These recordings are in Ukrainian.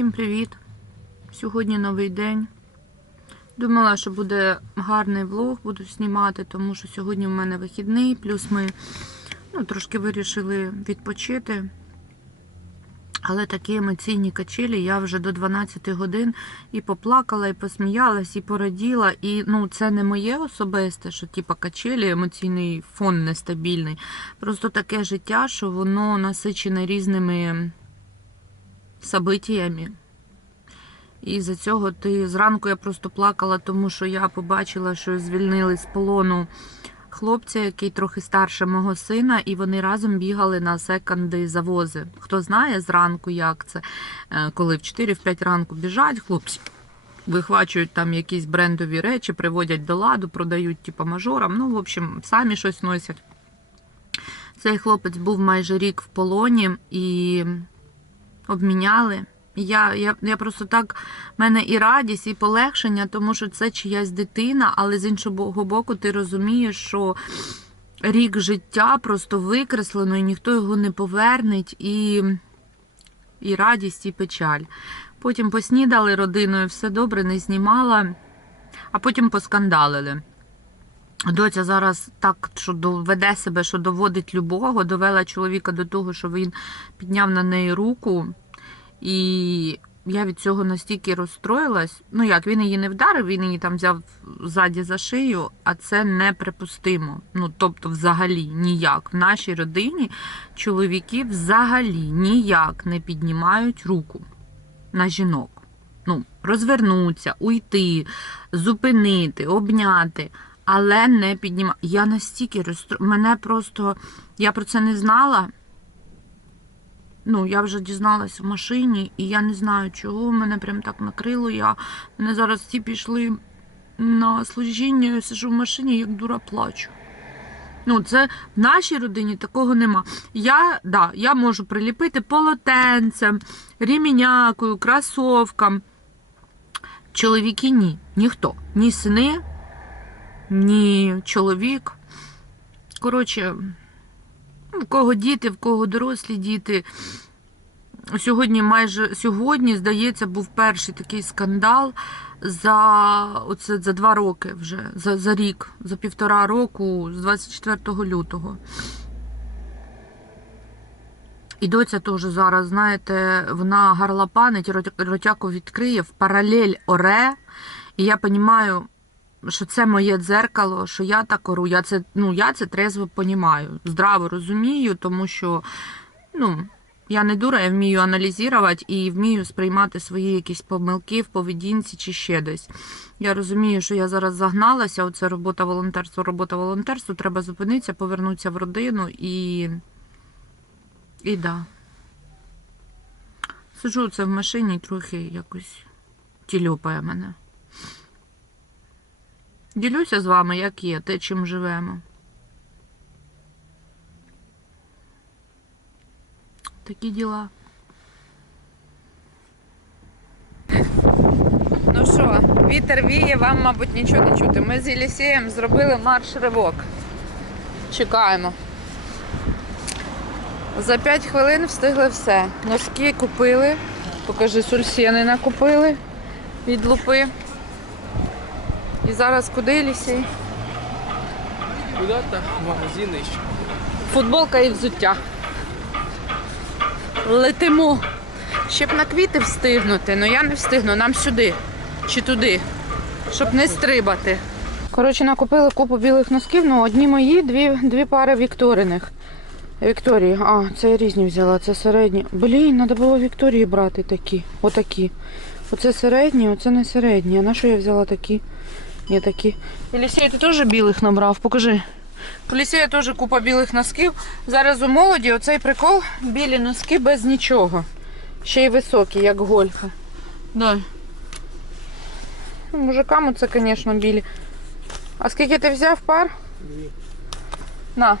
Всім привіт! Сьогодні новий день. Думала, що буде гарний влог, буду знімати, тому що сьогодні в мене вихідний, плюс ми ну, трошки вирішили відпочити. Але такі емоційні качелі я вже до 12 годин і поплакала, і посміялась, і пораділа. І ну, це не моє особисте, що типа качелі, емоційний фон нестабільний. Просто таке життя, що воно насичене різними событиями. І за цього ти зранку я просто плакала, тому що я побачила, що звільнили з полону хлопця, який трохи старше мого сина, і вони разом бігали на секонди завози. Хто знає зранку, як це, Е, коли в 4-5 ранку біжать, хлопці вихвачують там якісь брендові речі, приводять до ладу, продають типу, мажорам. Ну, в общем, самі щось носять. Цей хлопець був майже рік в полоні і обміняли. Я, я, я просто так, в мене і радість, і полегшення, тому що це чиясь дитина, але з іншого боку, ти розумієш, що рік життя просто викреслено, і ніхто його не повернеть, і, і радість, і печаль. Потім поснідали родиною, все добре, не знімала, а потім поскандалили. Доця зараз так, що веде себе, що доводить любого, довела чоловіка до того, що він підняв на неї руку. І я від цього настільки розстроїлась. Ну як, він її не вдарив, він її там взяв ззаді за шию, а це неприпустимо. Ну, тобто, взагалі ніяк. В нашій родині чоловіки взагалі ніяк не піднімають руку на жінок. Ну, розвернуться, уйти, зупинити, обняти, але не піднімати. Я настільки розстро... мене просто. Я про це не знала. Ну, я вже дізналась в машині, і я не знаю, чого мене прям так накрило. Я мене зараз всі пішли на служіння, я сижу в машині, як дура плачу. Ну, це в нашій родині такого нема. Я, да, я можу приліпити полотенцем, рімінякою, кросовкам. Чоловіки ні. Ніхто. Ні сини, ні чоловік. Коротше, в кого діти, в кого дорослі діти. Сьогодні майже сьогодні, здається, був перший такий скандал за оце за два роки вже, за, за рік, за півтора року, з 24 лютого. І доця теж зараз, знаєте, вона гарлопанить, рот- ротяку відкриє, в паралель оре. І я розумію, що це моє дзеркало, що я так ору. Я це, ну, я це трезво понімаю, здраво розумію, тому що ну, я не дура, я вмію аналізувати і вмію сприймати свої якісь помилки в поведінці чи ще десь. Я розумію, що я зараз загналася, оце робота волонтерство, робота волонтерство, треба зупинитися, повернутися в родину і. І да. Сиджу це в машині трохи якось тільопає мене. Ділюся з вами, як є, те, чим живемо. Такі діла. Ну що, вітер віє, вам, мабуть, нічого не чути. Ми з Єлісієм зробили марш-ривок. Чекаємо. За 5 хвилин встигли все. Носки купили. Покажи, сульсіни накупили від лупи. І зараз куди Єлісій? Куда-то в магазин. Футболка і взуття. Летимо. Ще б на квіти встигнути, але я не встигну. Нам сюди чи туди, щоб не стрибати. Коротше, накупили купу білих носків, ну одні мої, дві, дві пари Вікториних. Вікторії, а, це я різні взяла, це середні. Блін, треба було Вікторії брати такі. Отакі. Оце середні, оце не середні. А на що я взяла такі? Я такі. Елісей, ти теж білих набрав? Покажи. Полісія теж купа білих носків. Зараз у молоді оцей прикол білі носки без нічого. Ще й високі, як гольфи. Дай. Ну, Мужикам це, звісно, білі. А скільки ти взяв пар? Дві. На.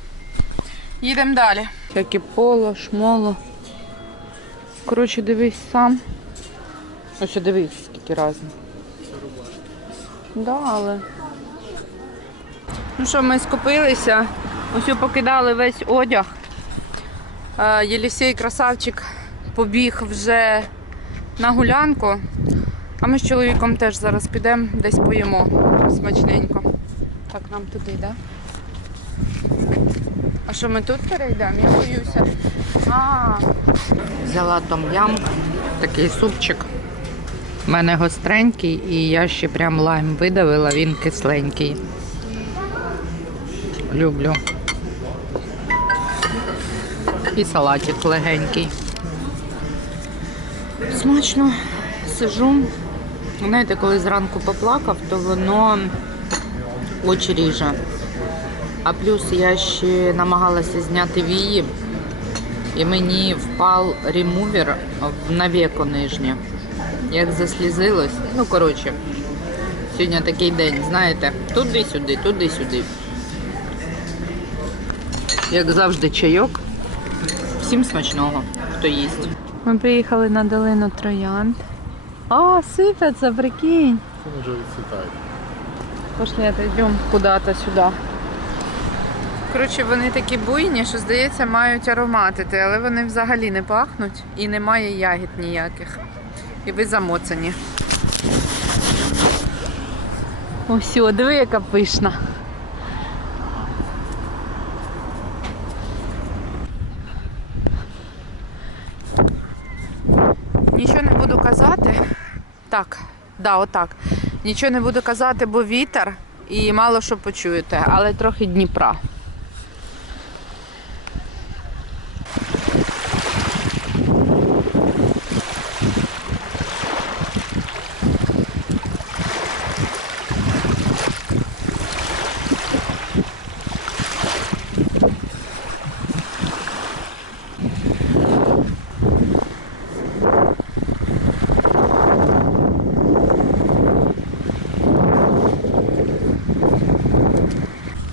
Їдемо далі. Всякі поло, шмоло. Коротше, дивись сам. Ось дивись, скільки разів. Да, але. Ну що, ми скупилися. Ось покидали весь одяг. Е, Єлісей красавчик побіг вже на гулянку. А ми з чоловіком теж зараз підемо, десь поїмо смачненько. Так, нам туди, так? Да? А що ми тут перейдемо? Я боюся. А, Взяла том-ям, такий супчик. У мене гостренький і я ще прям лайм видавила, він кисленький. Люблю. І салатик легенький. Смачно сижу. Знаєте, коли зранку поплакав, то воно очі ріже. А плюс я ще намагалася зняти вії, і мені впав ремувер на веко нижнє. Як заслізилось. Ну, коротше, сьогодні такий день, знаєте, туди-сюди, туди-сюди. Як завжди, чайок. Всім смачного, хто їсть. Ми приїхали на долину Троянд. О, сипеться, прикинь. Він вже відцвітає. Пошли, отойдем куда-то сюди. Коротше, вони такі буйні, що, здається, мають ароматити, але вони взагалі не пахнуть і немає ягід ніяких. І ви замоцані. Ось, диви, яка пишна. Нічого не буду казати. Так, да, отак. Нічого не буду казати, бо вітер і мало що почуєте, але трохи Дніпра.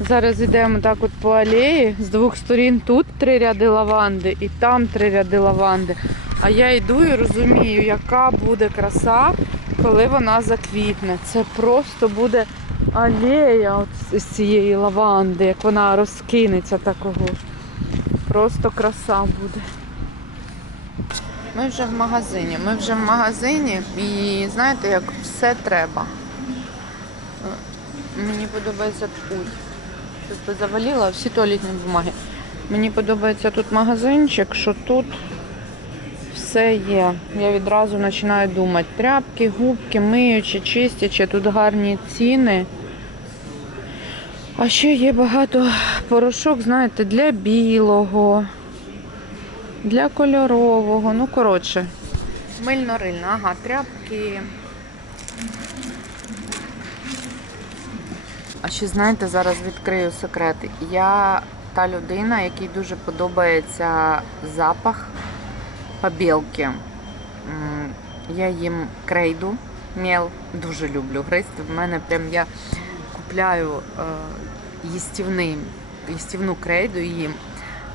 Зараз йдемо так от по алеї. З двох сторін тут три ряди лаванди і там три ряди лаванди. А я йду і розумію, яка буде краса, коли вона заквітне. Це просто буде алея от з цієї лаванди, як вона розкинеться такого. Просто краса буде. Ми вже в магазині. Ми вже в магазині і знаєте, як все треба. Мені подобається ой, Щось завалила, всі туалетні бумаги. Мені подобається тут магазинчик, що тут все є. Я відразу починаю думати. Тряпки, губки, миючі, чистячі, тут гарні ціни. А ще є багато порошок, знаєте, для білого, для кольорового. Ну, коротше, мильно-рильно, ага, тряпки. А ще знаєте, зараз відкрию секрет. Я та людина, якій дуже подобається запах побілки. Я їм крейду, мел, дуже люблю гризти. В мене прям я купляю е, їстівний, їстівну крейду їм.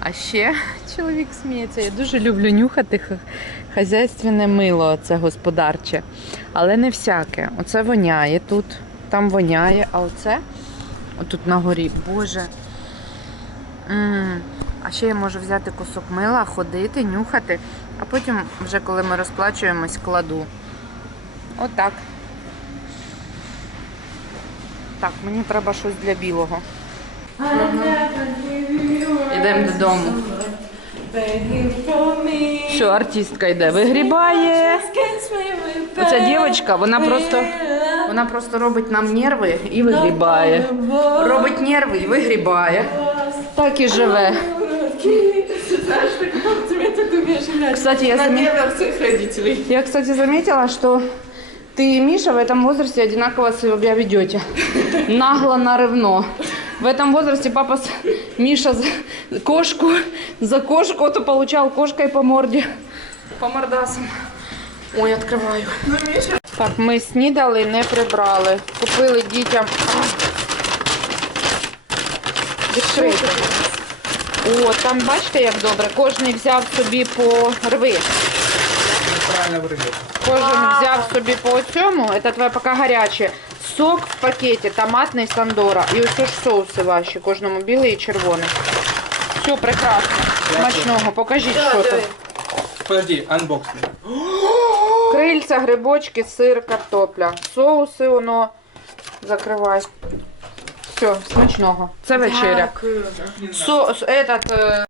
А ще чоловік сміється. Я дуже люблю нюхати хазяйственне мило, це господарче. Але не всяке. Оце воняє тут, там воняє, а оце отут на горі, боже. м А ще я можу взяти кусок мила, ходити, нюхати, а потім, вже коли ми розплачуємось, кладу. Отак. Так, мені треба щось для білого. Йдемо додому. Що, артистка йде? Вигрібає. Оця дівчинка, вона просто, вона просто робить нам нерви і вигрібає. Робить нерви і вигрібає. Так і живе. Кстати, я, заме- нервах своих родителей. я, кстати, заметила, что ты и Миша в этом возрасте одинаково себя ведете. Нагло, нарывно. В этом возрасте папа с Миша за кошку, за кошку, то получал кошкой по морде, по мордасам. Ой, открываю. Так, ми снідали, не прибрали. Купили дітям. Відкрити. О, там бачите, як добре. Кожний взяв собі по рви. Правильно. Кожен взяв собі по цьому. Це твоє поки гаряче. Сок в пакеті, томатний сандора. І ось ж соуси ваші, кожному білий і червоний. Все прекрасно. Смачного. Покажіть, що там. Подожди, анбоксинг. Яйця, грибочки, сир, картопля. Соуси воно. Закривай. Все, смачного. Це вечеря. Со, этот, е,